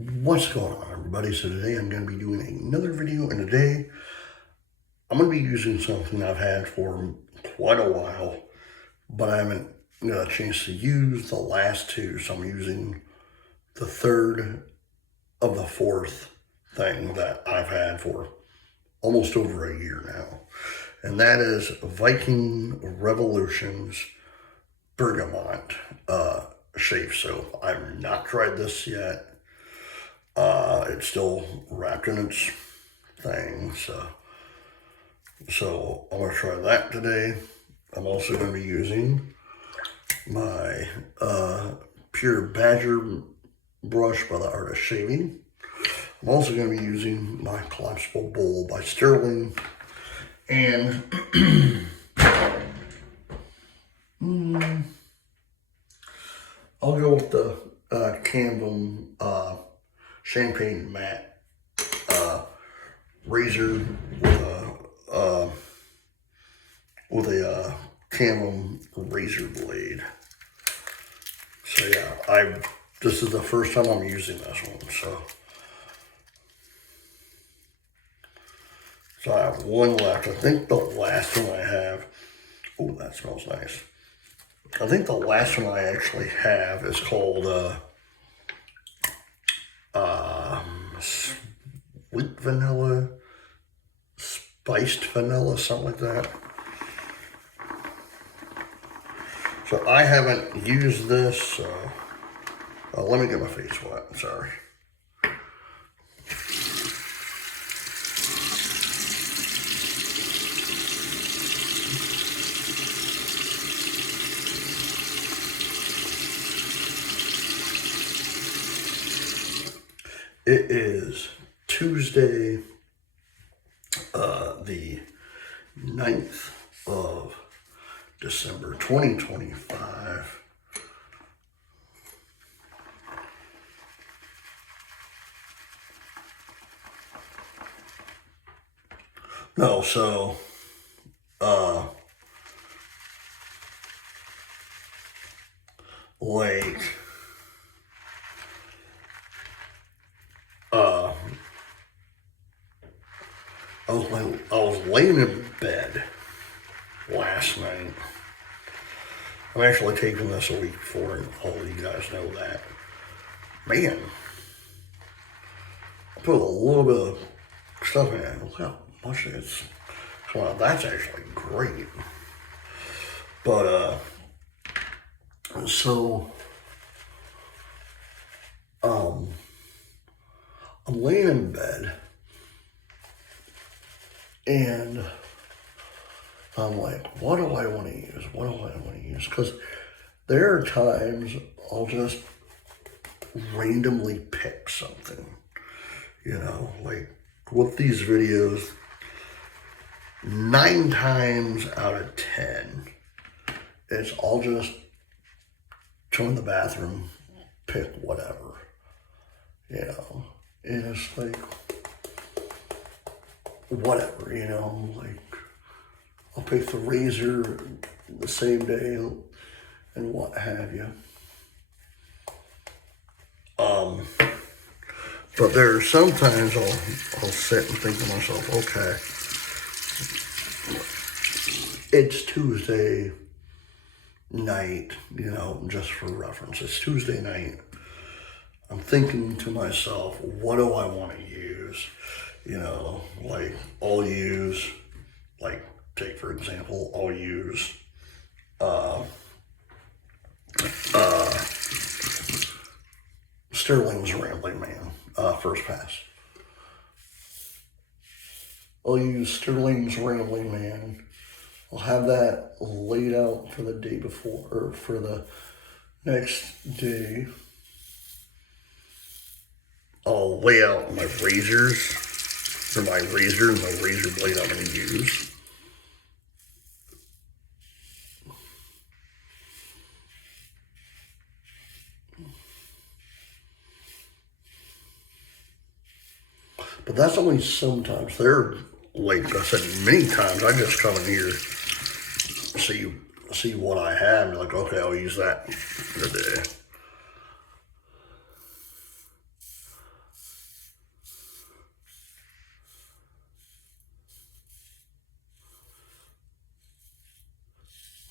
What's going on, everybody? So today I'm going to be doing another video, and today I'm going to be using something I've had for quite a while, but I haven't got a chance to use the last two, so I'm using the third of the fourth thing that I've had for almost over a year now, and that is Viking Revolution's Bergamot shave soap. I've not tried this yet. It's still wrapped in its thing, so I'm gonna try that today. I'm also gonna be using my Pure Badger brush by the Art of Shaving. I'm also gonna be using my collapsible bowl by Sterling, and I'll go with the Canvam Champagne Matte razor with a Canvam razor blade. So yeah, this is the first time I'm using this one. So I have one left. I think the last one I have. Oh, that smells nice. I think the last one I actually have is called sweet vanilla, spiced vanilla, something like that. So I haven't used this, so let me get my face wet, sorry. It is Tuesday, the 9th of December, 2025. No, so, like, I was laying in bed last night. I'm actually taping this a week before, and all of you guys know that. Man, I put a little bit of stuff in it. Look how much it's come out. That's actually great. But so I'm laying in bed, and I'm like, what do I want to use? What do I want to use? Because there are times I'll just randomly pick something, like with these videos, 9 times out of 10, it's I'll just go in the bathroom, pick whatever, and it's like, whatever, like, I'll pick the razor the same day and what have you. But there are sometimes I'll sit and think to myself, okay, it's Tuesday night, just for reference. It's Tuesday night. I'm thinking to myself, what do I want to use? Like I'll use, like, take for example, I'll use Sterling's Rambling Man, First Pass. I'll use Sterling's Rambling Man. I'll have that laid out for the day before, or for the next day. I'll lay out my razors, for my razor and the razor blade I'm going to use. But that's only sometimes. There, like I said, many times I just come in here, see what I have, and like, okay, I'll use that today.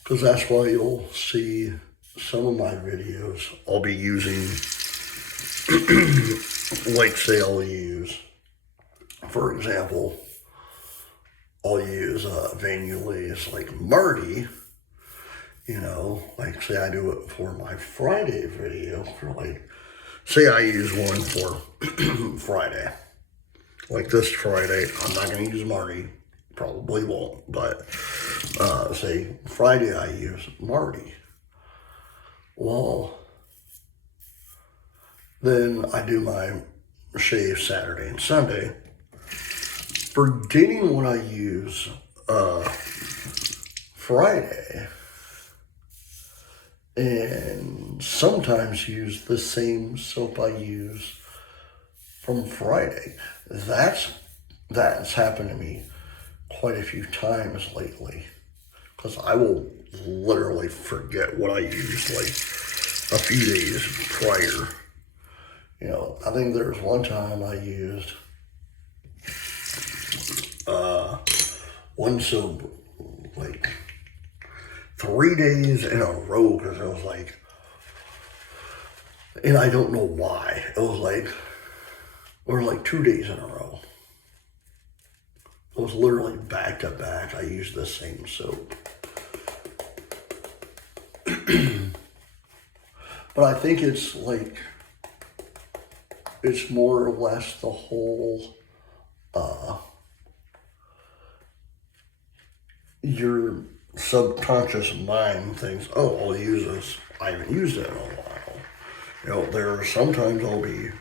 because that's why you'll see some of my videos. I'll be using, like say I'll use, for example, I'll use Vanula's like Marty, you know, like say I do it for my Friday video, for like, say I use one for Friday. Like this Friday, I'm not going to use Marty, probably won't, but say Friday I use Marty. Well, then I do my shave Saturday and Sunday, forgetting what I use Friday, and sometimes use the same soap I use from Friday. That's happened to me quite a few times lately, because I will literally forget what I used like a few days prior. You know, I think there was one time I used one soap like 3 days in a row, because it was like, and I don't know why, it was like, or like 2 days in a row. It was literally back to back. I used the same soap. But I think it's like, it's more or less the whole, your subconscious mind thinks, oh, I'll use this. I haven't used it in a while. You know, there are sometimes I'll be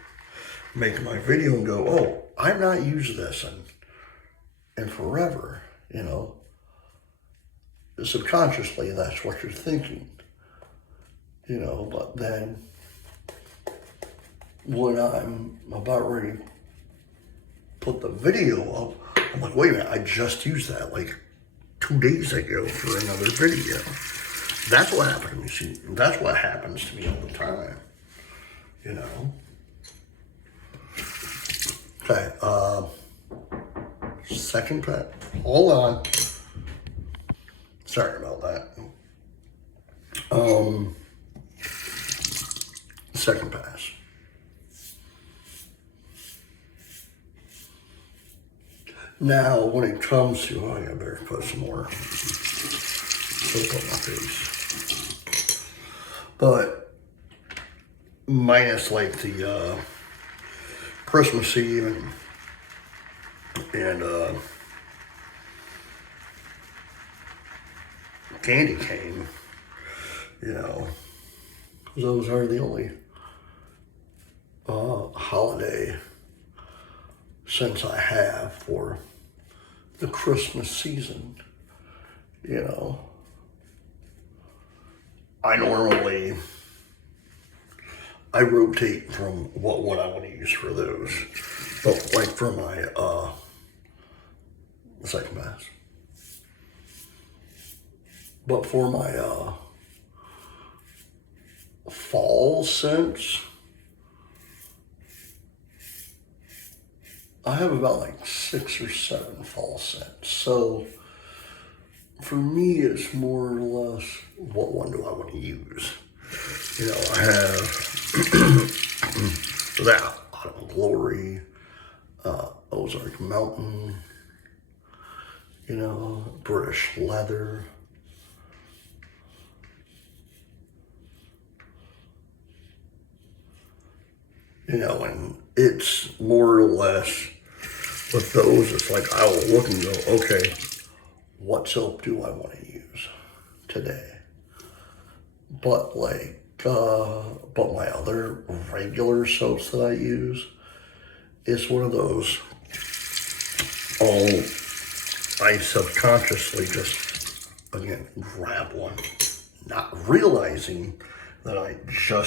making my video and go, oh, I've not used this in forever, you know. Subconsciously, that's what you're thinking, you know, but then when I'm about ready to put the video up, I'm like, wait a minute, I just used that like 2 days ago for another video. That's what happened to me. See, that's what happens to me all the time, you know. Okay, second pet. Hold on. Sorry about that. Second pass. Now, when it comes to, oh, I better put some more soap on my face. But minus like the Christmas Eve and candy cane, you know, those are the only holiday scents I have for the Christmas season, you know. I rotate from what one I want to use for those. But like for my second pass. But for my fall scents, I have about like 6 or 7 fall scents. So for me, it's more or less, what one do I want to use? You know, I have that Autumn Glory, Ozark Mountain, you know, British Leather. You know, and it's more or less with those, it's like I will look and go, okay, what soap do I want to use today? But like, but my other regular soaps that I use, it's one of those, I subconsciously just, again, grab one, not realizing that I just